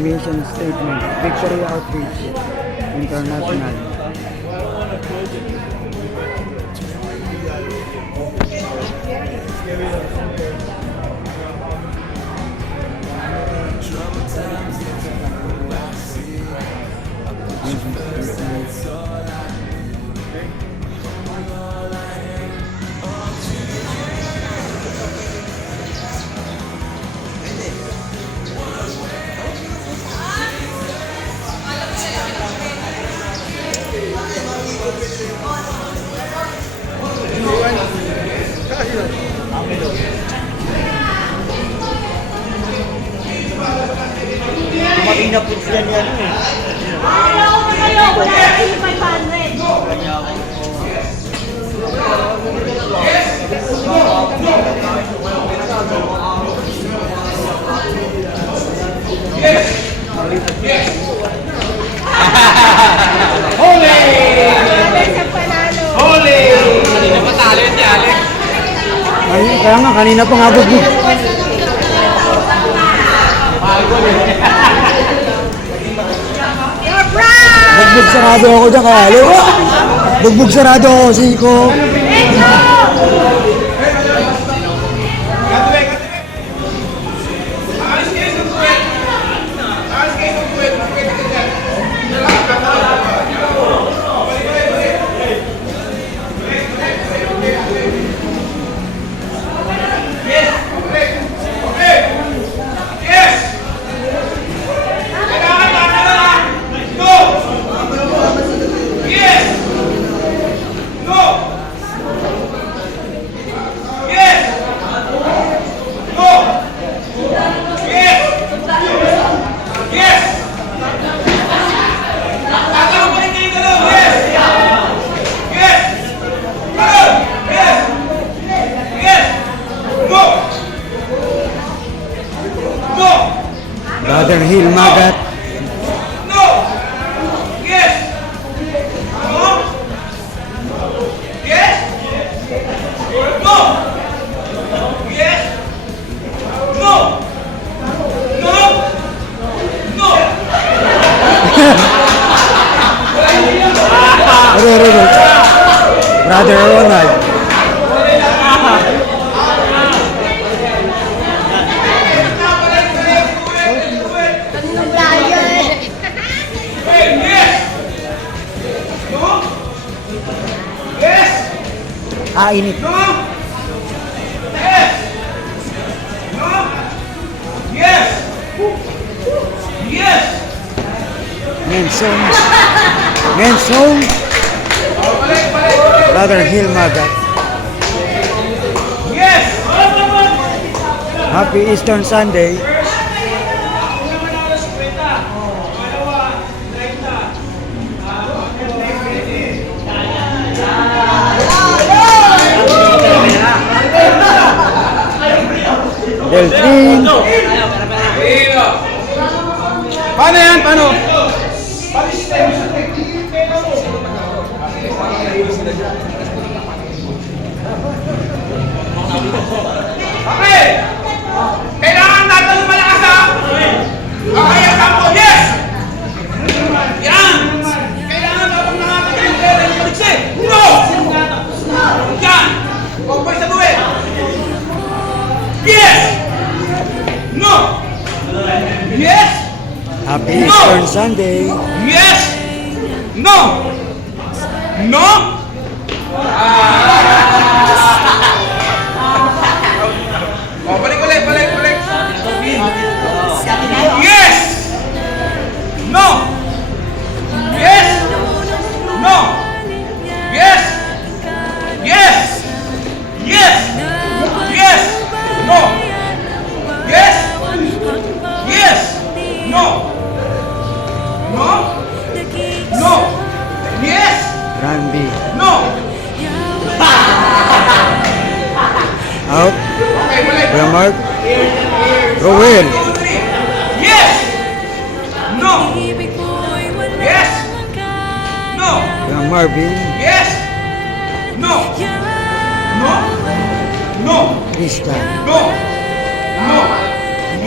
mission statement, Victory Outreach International. Dumating na po sila niya eh. Ayaw ko kayo! 500! Holy! Holy! Kanina pa talo yun si Alex. Kaya nga, kanina pa nga bugbog. You're proud! Bugbog sarado ako dyan, kaya alo. Bugbog sarado ako, Siko. Brother Hill Magat. No! Yes! No! Yes! No! Yes! No! No! No! Brother Ronald. Init. No! Yes! No! Yes! Yes! Menson. Menson. Brother Hill Magat. Yes! Happy Easter Sunday. Delphine. Paano yan? Paano? Okay! Kailangan natin lumalakas ha! Okay, ang sampo, yes! Yan! Kailangan natin nakakita yung pera yung paligsi! No! Yan! Huwag mo isa buwi! Yes! No! Yes! Happy Easter Sunday. Yes! No! No! Oh, balik. Yes! No! Yes! No! Yes! Yes! Yes! Yes! No! Yes! Yes! No! No! No! Yes! Randy. No! Out. Okay, balik. Kuya Mark. Rowell. 2, 3. Yes! No! Yes! No! Kuya Marvin. Yes! No! No! No! Krista. No! No!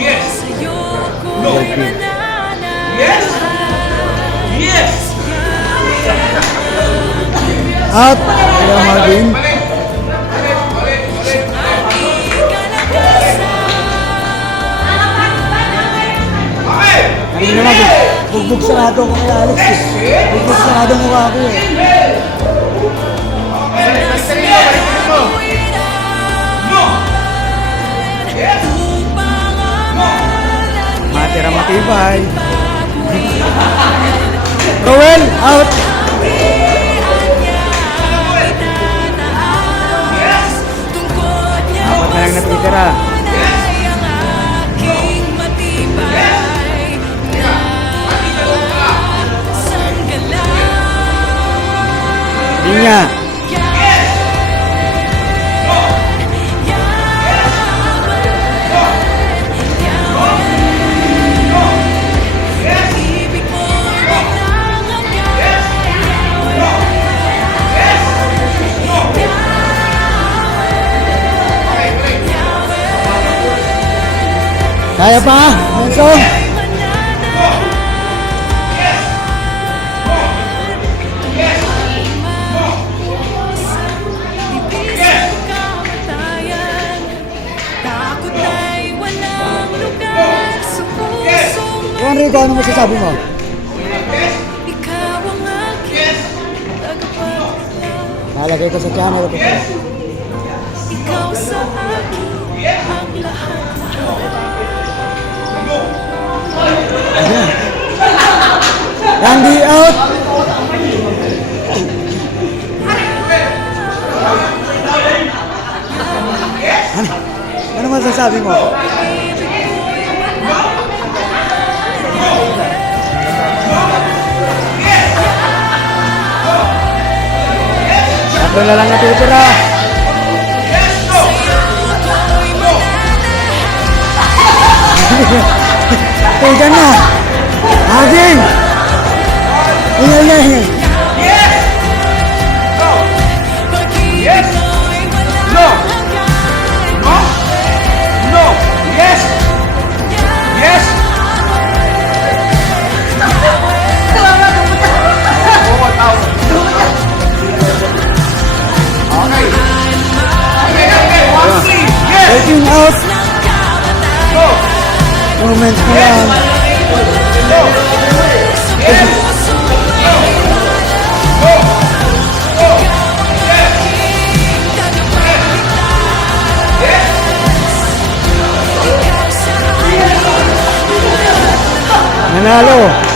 Yes! No! Delphine. Out. Kaya Marvin. Okay. Kanina naman, bugbog sarado ko kay Alex eh. Bugbog sarado mukha ko eh. No. Yes. No. Matira matibay. Rowel, out. Apat na lang natitira. Linya. Kaya pa, Enzo? Juan Rico, ano masasabi mo? Nalagay ko sa channel ko. Ikaw sa akin ang lahat. Randy out. Ano masasabi mo? Tatlo na lang natitira. Tingnan na. Aging. Ingay. Yes. No. No. No. Yes. Yes. Okay. Okay. One, three. Yes. Taking out. Go. Movement mo lang. Go. Yes. Go. Go. Yes. Yes. Nanalo.